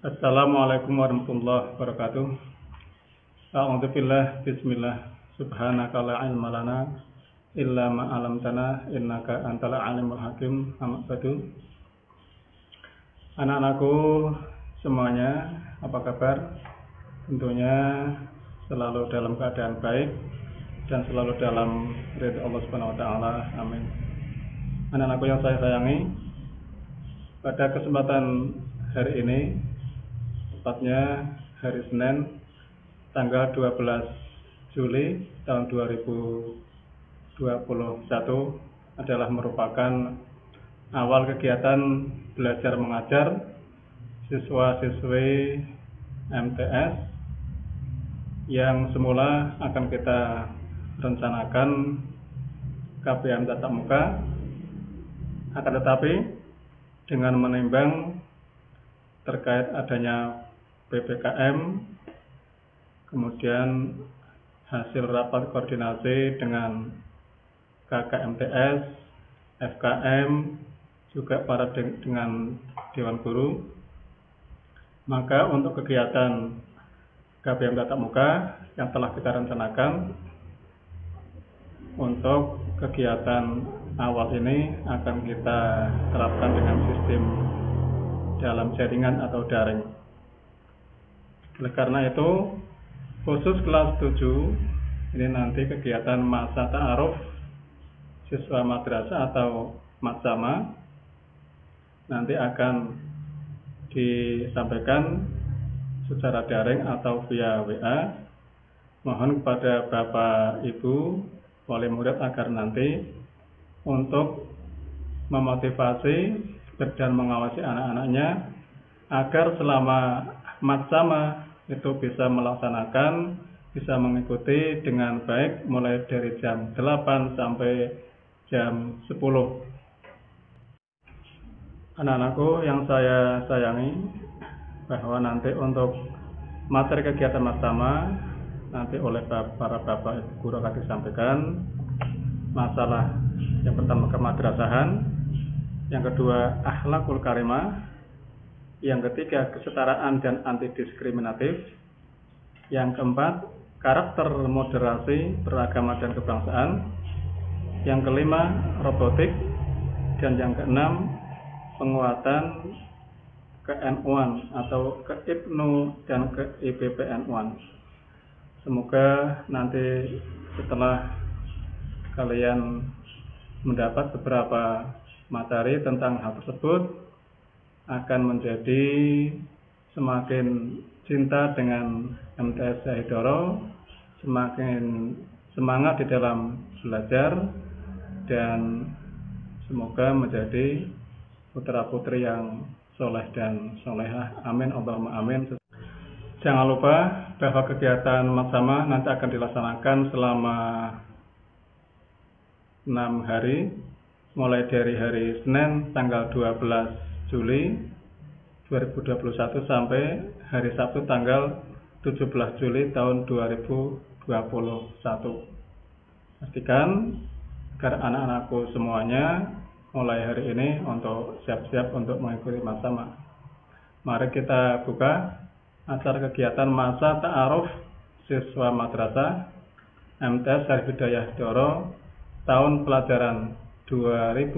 Assalamualaikum warahmatullahi wabarakatuh. A'udzubillah, bismillah, subhanaka la ilma lana illa ma 'allamtana innaka antal alimul hakim. Amma ba'du. Anak-anakku semuanya, apa kabar? Tentunya selalu dalam keadaan baik dan selalu dalam ridha Allah Subhanahu wa taala. Amin. Anak-anakku yang saya sayangi, pada kesempatan hari ini, tepatnya hari Senin tanggal 12 Juli tahun 2021 adalah merupakan awal kegiatan belajar mengajar siswa-siswi MTS yang semula akan kita rencanakan KPM tatap muka, akan tetapi dengan menimbang terkait adanya PPKM, kemudian hasil rapat koordinasi dengan KKMTS, FKM, juga dengan Dewan Guru, maka untuk kegiatan KPM tatap muka yang telah kita rencanakan untuk kegiatan awal ini akan kita terapkan dengan sistem dalam jaringan atau daring. Oleh karena itu, khusus kelas 7 ini nanti kegiatan masa ta'aruf siswa madrasah atau matsama nanti akan disampaikan secara daring atau via WA. Mohon kepada Bapak Ibu wali murid agar nanti untuk memotivasi dan mengawasi anak-anaknya agar selama matsama itu bisa melaksanakan, bisa mengikuti dengan baik mulai dari jam 8 sampai jam 10. Anak-anakku yang saya sayangi, bahwa nanti untuk materi kegiatan matsama nanti oleh para bapak ibu guru akan disampaikan masalah yang pertama kemadrasahan, yang kedua akhlakul karimah, yang ketiga kesetaraan dan anti diskriminatif, yang keempat karakter moderasi beragama dan kebangsaan, yang kelima robotik, dan yang keenam penguatan ke-NU-an atau ke-IPNU dan ke-IBPNU-an. Semoga nanti setelah kalian mendapat beberapa materi tentang hal tersebut akan menjadi semakin cinta dengan MTS Syahidoro, semakin semangat di dalam belajar, dan semoga menjadi putra-putri yang soleh dan solehah. Amin, Allahumma amin. Jangan lupa bahwa kegiatan matsama nanti akan dilaksanakan selama 6 hari, mulai dari hari Senin tanggal 12 Juli 2021 sampai hari Sabtu tanggal 17 Juli tahun 2021. Pastikan agar anak-anakku semuanya mulai hari ini untuk siap-siap untuk mengikuti matsama. Mari kita buka acara kegiatan masa ta'aruf siswa madrasah MTS Syarif Hidayah Doro tahun pelajaran 2022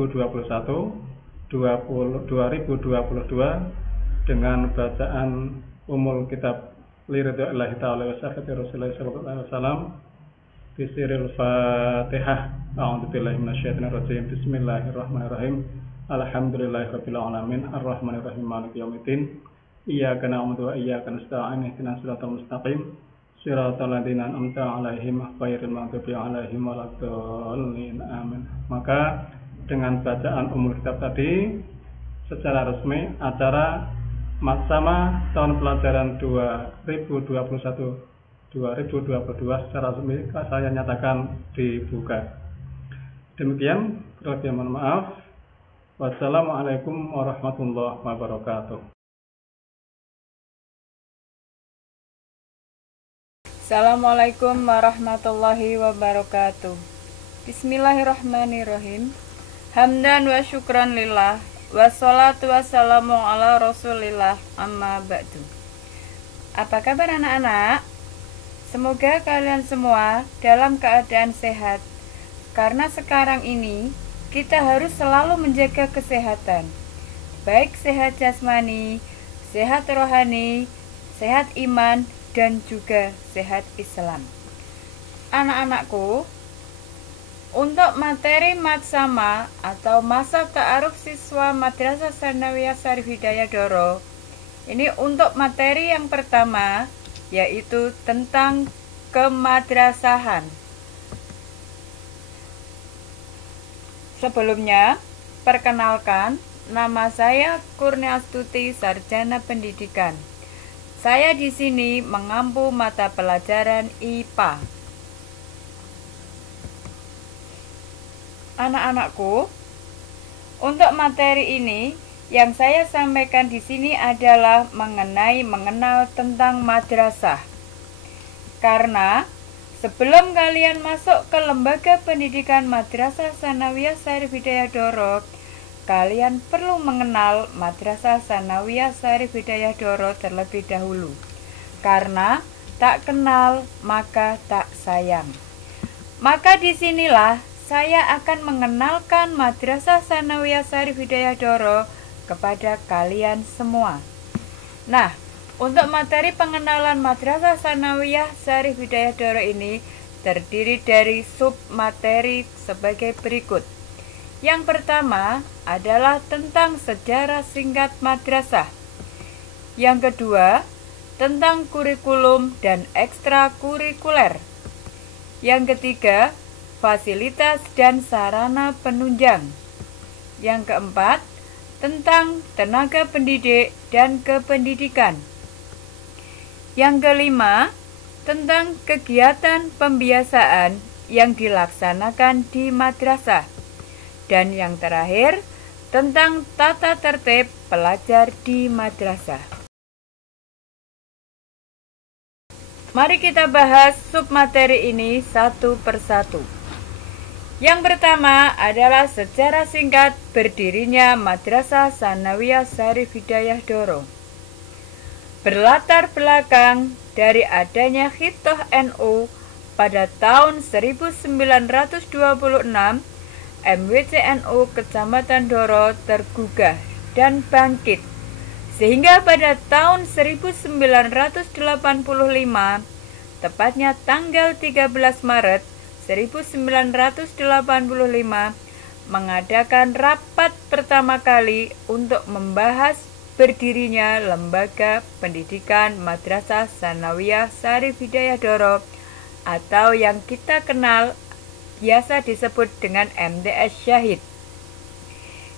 dengan bacaan umul kitab liridwa'illahi ta'ala wa syafati Rasulullah sallallahu alaihi wasallam bisiril Fatihah. A'udzubillahi minasyaitonir rajim. Bismillahirrahmanirrahim. Alhamdulillahirabbil alamin arrahmanirrahim maliki yaumiddin. Iyyaka na'budu wa iyyaka nasta'in ihdinas siratal mustaqim siratal ladzina an'amta 'alaihim ghairil maghdubi 'alaihim waladdallin. Amin. Maka dengan bacaan umul kitab tadi secara resmi acara matsama tahun pelajaran 2021-2022 secara resmi saya nyatakan dibuka. Demikian, kurang mohon maaf. Wassalamualaikum warahmatullahi wabarakatuh. Assalamualaikum warahmatullahi wabarakatuh. Bismillahirrahmanirrahim. Hamdan wa syukran lillah wassalatu wassalamu ala rasulillah amma ba'du. Apa kabar anak-anak? Semoga kalian semua dalam keadaan sehat. Karena sekarang ini kita harus selalu menjaga kesehatan. Baik sehat jasmani, sehat rohani, sehat iman, dan juga sehat Islam. Anak-anakku, untuk materi matsama atau masa ta'aruf siswa Madrasah Tsanawiyah Syarif Hidayatullah, ini untuk materi yang pertama, yaitu tentang kemadrasahan. Sebelumnya, perkenalkan, nama saya Kurniastuti, Sarjana Pendidikan. Saya di sini mengampu mata pelajaran IPA. Anak-anakku, untuk materi ini yang saya sampaikan di sini adalah mengenal tentang madrasah. Karena sebelum kalian masuk ke lembaga pendidikan Madrasah Tsanawiyah Syarif Hidayatullah, kalian perlu mengenal Madrasah Tsanawiyah Syarif Hidayatullah terlebih dahulu. Karena tak kenal maka tak sayang. Maka disinilah saya akan mengenalkan Madrasah Tsanawiyah Syarif Hidayatullah kepada kalian semua. Nah, untuk materi pengenalan Madrasah Tsanawiyah Syarif Hidayatullah ini terdiri dari submateri sebagai berikut. Yang pertama adalah tentang sejarah singkat madrasah. Yang kedua, tentang kurikulum dan ekstrakurikuler. Yang ketiga, fasilitas dan sarana penunjang. Yang keempat, tentang tenaga pendidik dan kependidikan. Yang kelima, tentang kegiatan pembiasaan yang dilaksanakan di madrasah. Dan yang terakhir, tentang tata tertib pelajar di madrasah. Mari kita bahas submateri ini satu persatu. Yang pertama adalah sejarah singkat berdirinya Madrasah Tsanawiyah Syarif Hidayatullah. Berlatar belakang dari adanya Khitoh NU pada tahun 1926, MWCNU Kecamatan Doro tergugah dan bangkit. Sehingga pada tahun 1985, tepatnya tanggal 13 Maret 1985, mengadakan rapat pertama kali untuk membahas berdirinya Lembaga Pendidikan Madrasah Tsanawiyah Syarif Hidayatullah atau yang kita kenal biasa disebut dengan MTS Syahid,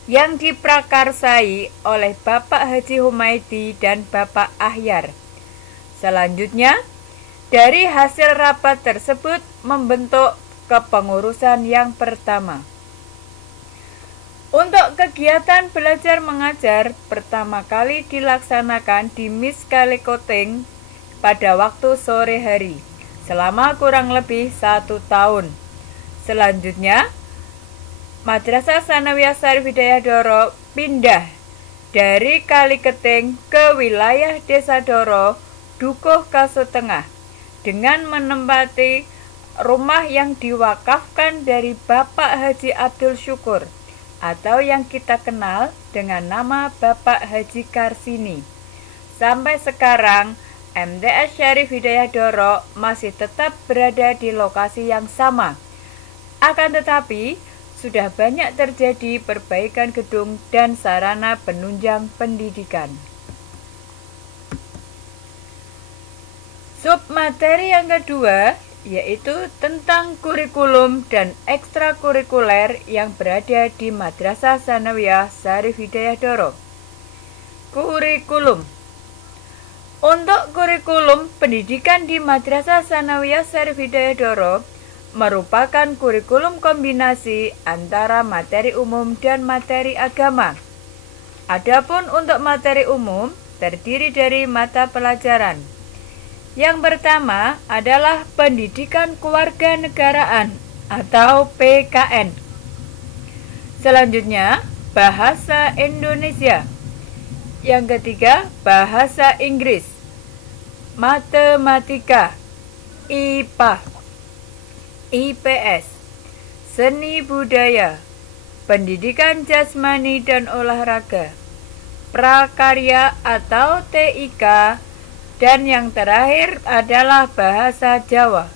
yang diprakarsai oleh Bapak Haji Humaidi dan Bapak Ahyar. Selanjutnya, dari hasil rapat tersebut membentuk kepengurusan yang pertama. Untuk kegiatan belajar mengajar pertama kali dilaksanakan di Mis Kalikoting pada waktu sore hari, selama kurang lebih 1 tahun. Selanjutnya, Madrasah Tsanawiyah Syarif Hidayatullah pindah dari Kaliketing ke wilayah Desa Doro, Dukuh Kaso Tengah, dengan menempati rumah yang diwakafkan dari Bapak Haji Abdul Syukur atau yang kita kenal dengan nama Bapak Haji Karsini. Sampai sekarang, MTS Syarif Hidayatullah masih tetap berada di lokasi yang sama. Akan tetapi, sudah banyak terjadi perbaikan gedung dan sarana penunjang pendidikan. Submateri yang kedua yaitu tentang kurikulum dan ekstrakurikuler yang berada di Madrasah Tsanawiyah Syarif Hidayatullah. Kurikulum. Untuk kurikulum pendidikan di Madrasah Tsanawiyah Syarif Hidayatullah merupakan kurikulum kombinasi antara materi umum dan materi agama. Adapun untuk materi umum terdiri dari mata pelajaran. Yang pertama adalah Pendidikan Kewarganegaraan atau PKN. Selanjutnya, bahasa Indonesia. Yang ketiga, bahasa Inggris, matematika, IPA, IPS, seni budaya, pendidikan jasmani dan olahraga, prakarya atau TIK, dan yang terakhir adalah bahasa Jawa.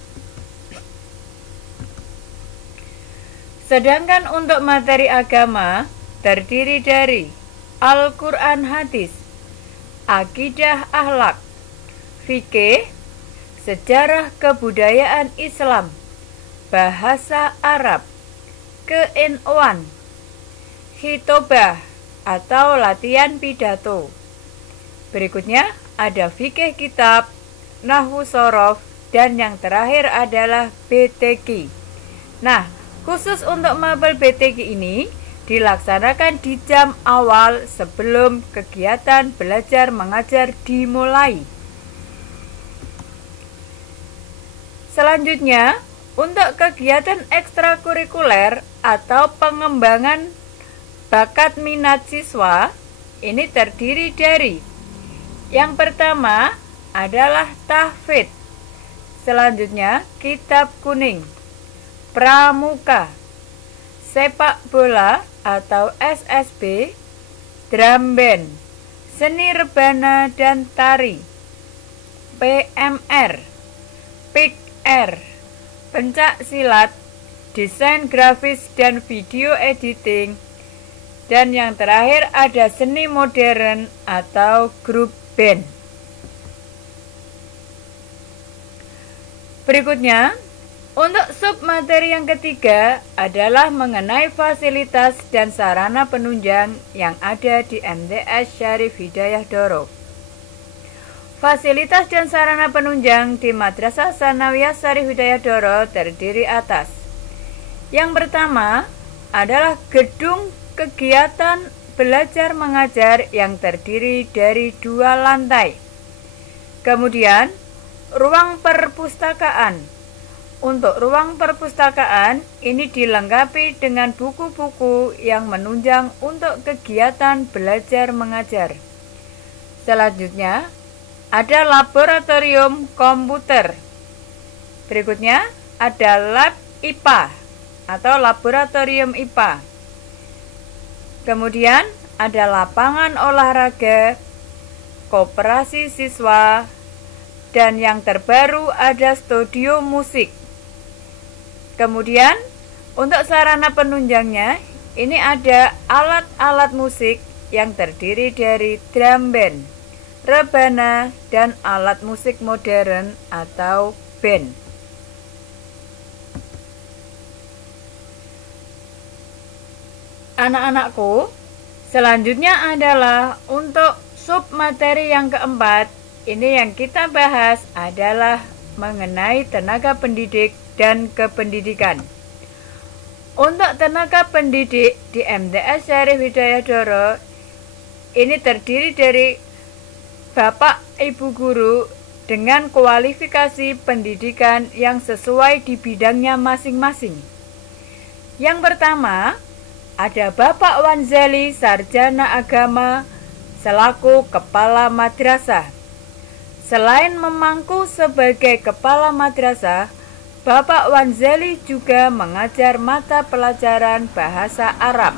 Sedangkan untuk materi agama terdiri dari Al-Quran hadis, akidah akhlak, fikih, sejarah kebudayaan Islam, bahasa Arab, ke-NU-an, khitobah atau latihan pidato. Berikutnya ada fikih kitab, nahwu shorof, dan yang terakhir adalah BTQ. Nah, khusus untuk mapel BTQ ini dilaksanakan di jam awal sebelum kegiatan belajar mengajar dimulai. Selanjutnya, untuk kegiatan ekstrakurikuler atau pengembangan bakat minat siswa, ini terdiri dari yang pertama adalah tahfidz, selanjutnya kitab kuning, pramuka, sepak bola atau SSB, drum band, seni rebana dan tari, PMR, PIKR, pencak silat, desain grafis dan video editing, dan yang terakhir ada seni modern atau grup band. Berikutnya, untuk submateri yang ketiga adalah mengenai fasilitas dan sarana penunjang yang ada di MTS Syarif Hidayah Doro. Fasilitas dan sarana penunjang di Madrasah Tsanawiyah Syarif Hidayah Doro terdiri atas. Yang pertama adalah gedung kegiatan belajar mengajar yang terdiri dari 2 lantai. Kemudian, ruang perpustakaan. Untuk ruang perpustakaan ini dilengkapi dengan buku-buku yang menunjang untuk kegiatan belajar mengajar. Selanjutnya, ada laboratorium komputer. Berikutnya, ada lab IPA atau laboratorium IPA. Kemudian, ada lapangan olahraga, koperasi siswa, dan yang terbaru ada studio musik. Kemudian, untuk sarana penunjangnya, ini ada alat-alat musik yang terdiri dari drum band, rebana, dan alat musik modern atau band. Anak-anakku, selanjutnya adalah untuk submateri yang keempat. Ini yang kita bahas adalah mengenai tenaga pendidik dan kependidikan. Untuk tenaga pendidik di MTS Syarif Hidayah Doro, ini terdiri dari Bapak Ibu Guru dengan kualifikasi pendidikan yang sesuai di bidangnya masing-masing. Yang pertama, ada Bapak Wanzali Sarjana Agama selaku Kepala Madrasah. Selain memangku sebagai Kepala Madrasah, Bapak Wanzali juga mengajar mata pelajaran bahasa Arab.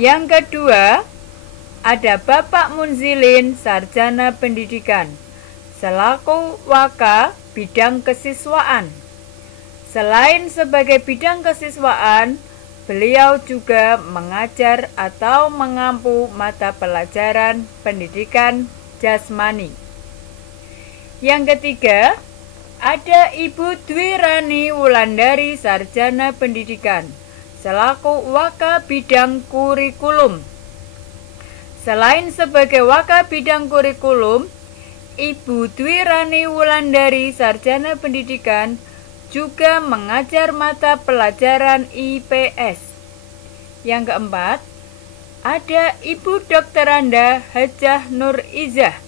Yang kedua, ada Bapak Munzilin Sarjana Pendidikan selaku Waka bidang kesiswaan. Selain sebagai bidang kesiswaan, beliau juga mengajar atau mengampu mata pelajaran pendidikan jasmani. Yang ketiga, ada Ibu Dwi Rani Wulandari Sarjana Pendidikan selaku Waka bidang kurikulum. Selain sebagai Waka bidang kurikulum, Ibu Dwi Rani Wulandari Sarjana Pendidikan juga mengajar mata pelajaran IPS. Yang keempat, ada Ibu Dr. Anda Hajah Nur Izzah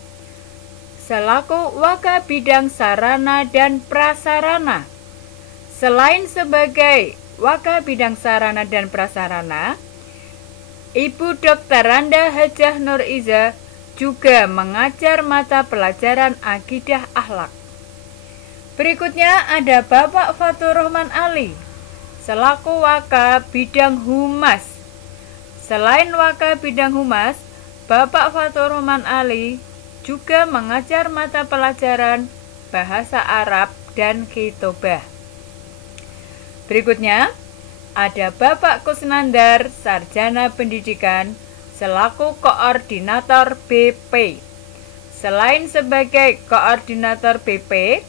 selaku Waka bidang sarana dan prasarana. Selain sebagai Waka bidang sarana dan prasarana, Ibu Dr. Randa Hajah Nur Iza juga mengajar mata pelajaran akidah akhlak. Berikutnya ada Bapak Fatur Rahman Ali selaku Waka Bidang Humas. Selain Waka Bidang Humas, Bapak Fatur Rahman Ali juga mengajar mata pelajaran bahasa Arab dan Kitobah. Berikutnya ada Bapak Kusnandar Sarjana Pendidikan selaku koordinator BP. Selain sebagai koordinator BP,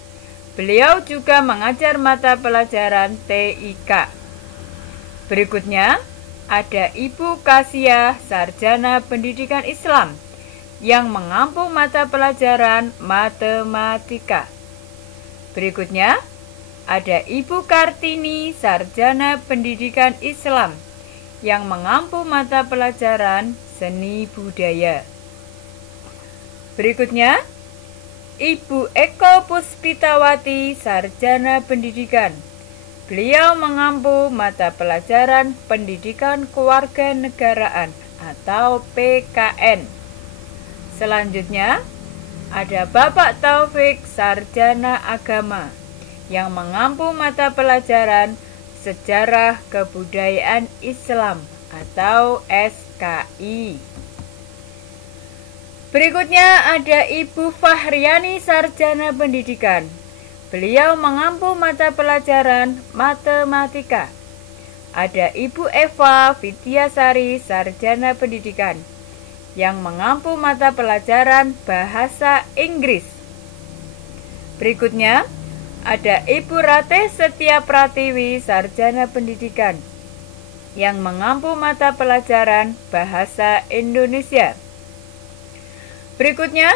beliau juga mengajar mata pelajaran TIK. Berikutnya ada Ibu Kasia Sarjana Pendidikan Islam yang mengampu mata pelajaran matematika. Berikutnya ada Ibu Kartini Sarjana Pendidikan Islam yang mengampu mata pelajaran seni budaya. Berikutnya Ibu Eko Puspitawati Sarjana Pendidikan. Beliau mengampu mata pelajaran Pendidikan Kewarganegaraan atau PKN. Selanjutnya ada Bapak Taufik Sarjana Agama yang mengampu mata pelajaran Sejarah Kebudayaan Islam atau SKI. Berikutnya ada Ibu Fahriani Sarjana Pendidikan. Beliau mengampu mata pelajaran matematika. Ada Ibu Eva Vidyasari Sarjana Pendidikan yang mengampu mata pelajaran bahasa Inggris. Berikutnya ada Ibu Ratih Setia Pratiwi Sarjana Pendidikan yang mengampu mata pelajaran bahasa Indonesia. Berikutnya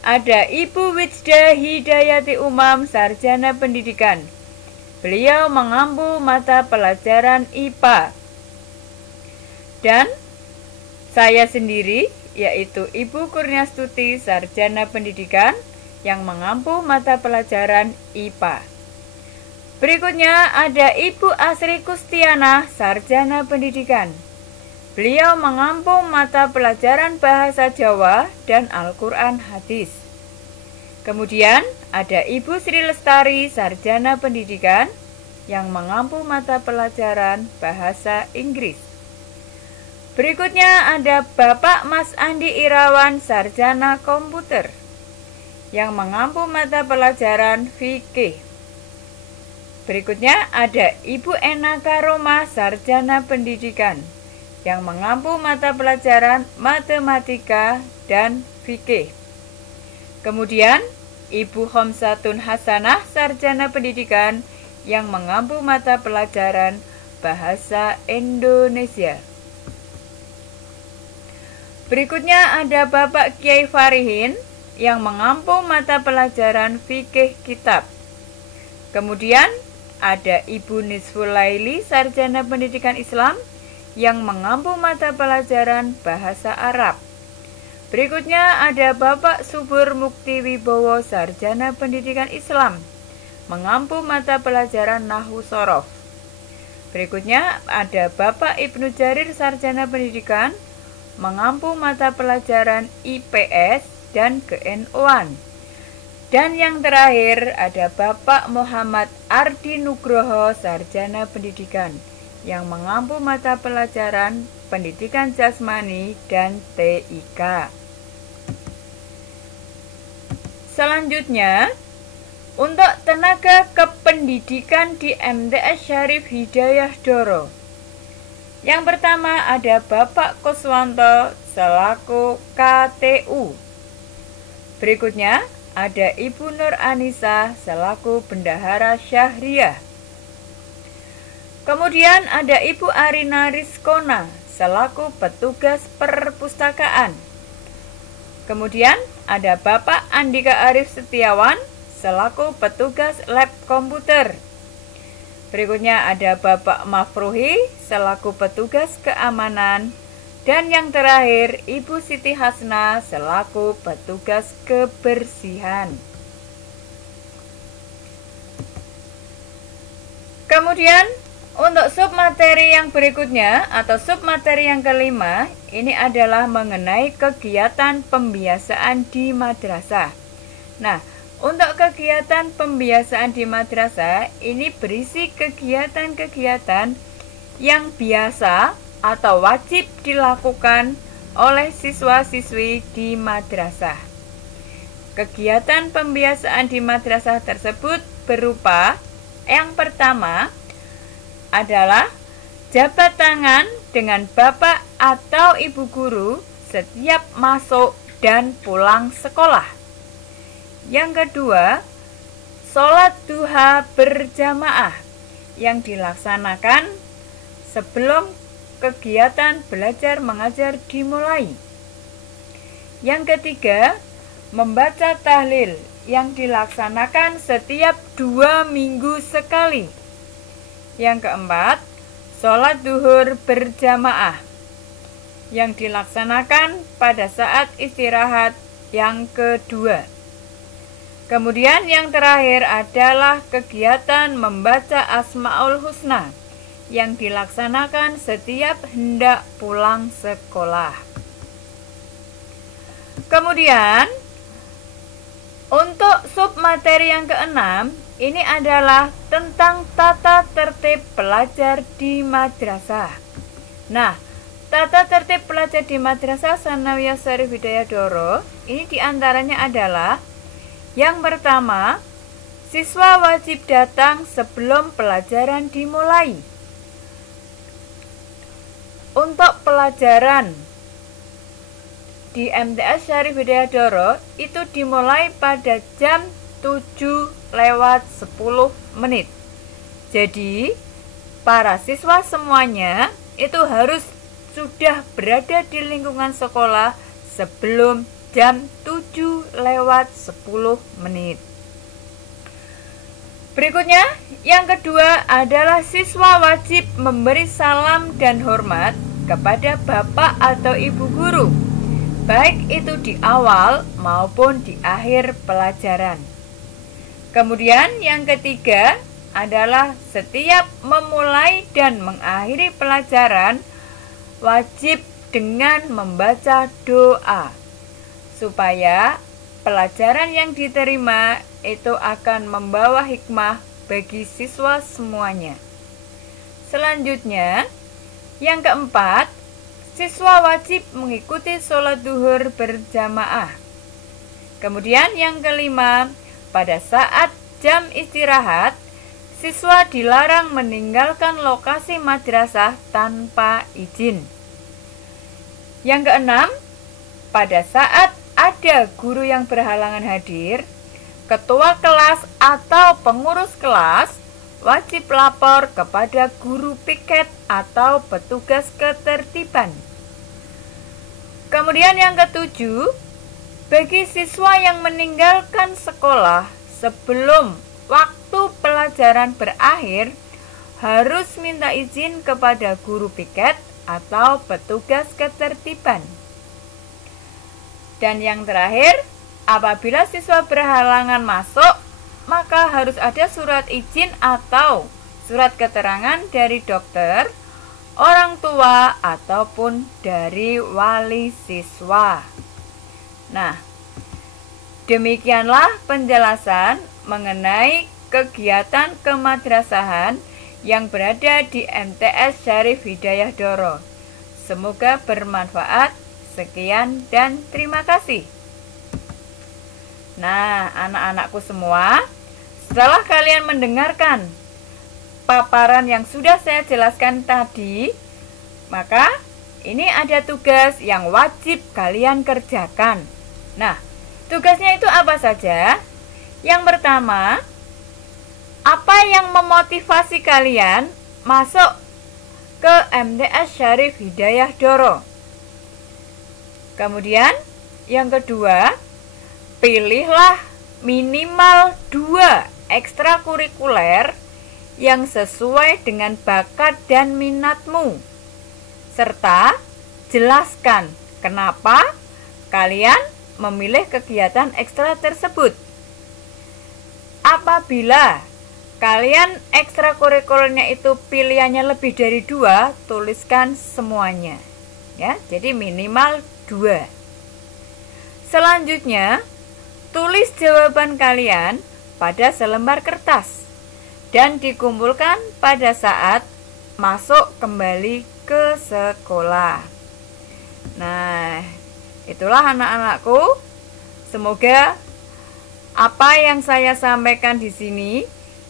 ada Ibu Wijda Hidayati Umam Sarjana Pendidikan. Beliau mengampu mata pelajaran IPA. Dan saya sendiri yaitu Ibu Kurniastuti Sarjana Pendidikan yang mengampu mata pelajaran IPA. Berikutnya ada Ibu Asri Kustiana Sarjana Pendidikan. Beliau mengampu mata pelajaran bahasa Jawa dan Al-Quran Hadis. Kemudian ada Ibu Sri Lestari Sarjana Pendidikan yang mengampu mata pelajaran bahasa Inggris. Berikutnya ada Bapak Mas Andi Irawan Sarjana Komputer yang mengampu mata pelajaran fikih. Berikutnya ada Ibu Ena Karoma Sarjana Pendidikan yang mengampu mata pelajaran matematika dan fikih. Kemudian Ibu Homsatun Hasanah Sarjana Pendidikan yang mengampu mata pelajaran bahasa Indonesia. Berikutnya ada Bapak Kiai Farihin yang mengampu mata pelajaran fikih kitab. Kemudian ada Ibu Nisfulaili Sarjana Pendidikan Islam yang mengampu mata pelajaran bahasa Arab. Berikutnya ada Bapak Subur Mukti Wibowo Sarjana Pendidikan Islam mengampu mata pelajaran Nahwu Shorof. Berikutnya ada Bapak Ibnu Jarir Sarjana Pendidikan mengampu mata pelajaran IPS dan ke-NU-an. Dan yang terakhir ada Bapak Muhammad Ardi Nugroho Sarjana Pendidikan yang mengampu mata pelajaran Pendidikan Jasmani dan TIK. Selanjutnya, untuk tenaga kependidikan di MTS Syarif Hidayah Doro. Yang pertama ada Bapak Kuswanto selaku KTU. Berikutnya ada Ibu Nur Anissa selaku Bendahara Syahriah. Kemudian ada Ibu Arina Rizkona selaku petugas perpustakaan. Kemudian ada Bapak Andika Arif Setiawan selaku petugas lab komputer. Berikutnya ada Bapak Mafruhi selaku petugas keamanan. Dan yang terakhir, Ibu Siti Hasna selaku petugas kebersihan. Kemudian, Untuk submateri yang berikutnya atau submateri yang kelima, ini adalah mengenai kegiatan pembiasaan di madrasah. Nah, untuk kegiatan pembiasaan di madrasah ini berisi kegiatan-kegiatan yang biasa atau wajib dilakukan oleh siswa-siswi di madrasah. Kegiatan pembiasaan di madrasah tersebut berupa yang pertama adalah jabat tangan dengan bapak atau ibu guru setiap masuk dan pulang sekolah. Yang kedua, sholat duha berjamaah yang dilaksanakan sebelum kegiatan belajar mengajar dimulai. Yang ketiga, membaca tahlil yang dilaksanakan setiap 2 minggu sekali. Yang keempat, sholat duhur berjamaah yang dilaksanakan pada saat istirahat yang kedua. Kemudian yang terakhir adalah kegiatan membaca Asmaul Husna yang dilaksanakan setiap hendak pulang sekolah. Kemudian untuk submateri yang keenam, ini adalah tentang tata tertib pelajar di madrasah. Nah, tata tertib pelajar di madrasah Sanawiyah Syarif Hidayatullah ini diantaranya adalah yang pertama, siswa wajib datang sebelum pelajaran dimulai. Untuk pelajaran di MTS Syarif Hidayatullah itu dimulai pada jam 7:10. Jadi, para siswa semuanya itu harus sudah berada di lingkungan sekolah sebelum jam 7:10. Berikutnya, yang kedua adalah siswa wajib memberi salam dan hormat kepada bapak atau ibu guru, baik itu di awal maupun di akhir pelajaran. Kemudian yang ketiga adalah setiap memulai dan mengakhiri pelajaran wajib dengan membaca doa, supaya pelajaran yang diterima itu akan membawa hikmah bagi siswa semuanya. Selanjutnya, yang keempat, siswa wajib mengikuti sholat duhur berjamaah. Kemudian yang kelima, pada saat jam istirahat, siswa dilarang meninggalkan lokasi madrasah tanpa izin. Yang keenam, pada saat ada guru yang berhalangan hadir, ketua kelas atau pengurus kelas wajib lapor kepada guru piket atau petugas ketertiban. Kemudian yang ketujuh, bagi siswa yang meninggalkan sekolah sebelum waktu pelajaran berakhir harus minta izin kepada guru piket atau petugas ketertiban. Dan yang terakhir, apabila siswa berhalangan masuk, maka harus ada surat izin atau surat keterangan dari dokter, orang tua, ataupun dari wali siswa. Nah, demikianlah penjelasan mengenai kegiatan kemadrasahan yang berada di MTS Syarif Hidayatullah. Semoga bermanfaat. Sekian dan terima kasih. Nah, anak-anakku semua, setelah kalian mendengarkan paparan yang sudah saya jelaskan tadi, maka ini ada tugas yang wajib kalian kerjakan. Nah, tugasnya itu apa saja? Yang pertama, apa yang memotivasi kalian masuk ke MTS Syarif Hidayatullah? Kemudian, yang kedua, pilihlah minimal 2 ekstrakurikuler yang sesuai dengan bakat dan minatmu, serta jelaskan kenapa kalian memilih kegiatan ekstra tersebut. Apabila kalian ekstrakurikulernya itu pilihannya lebih dari 2, tuliskan semuanya. Ya, jadi minimal 2. Selanjutnya, tulis jawaban kalian pada selembar kertas dan dikumpulkan pada saat masuk kembali ke sekolah. Nah, itulah anak-anakku. Semoga apa yang saya sampaikan di sini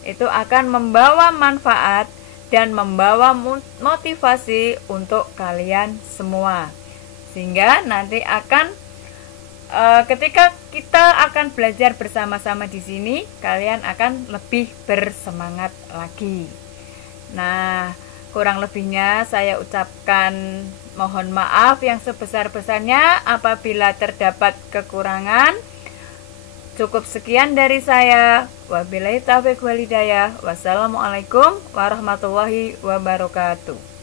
itu akan membawa manfaat dan membawa motivasi untuk kalian semua. Sehingga nanti akan ketika kita akan belajar bersama-sama di sini, kalian akan lebih bersemangat lagi. Nah, kurang lebihnya saya ucapkan mohon maaf yang sebesar-besarnya apabila terdapat kekurangan. Cukup sekian dari saya. Wabillahi taufiq wal hidayah. Wassalamualaikum warahmatullahi wabarakatuh.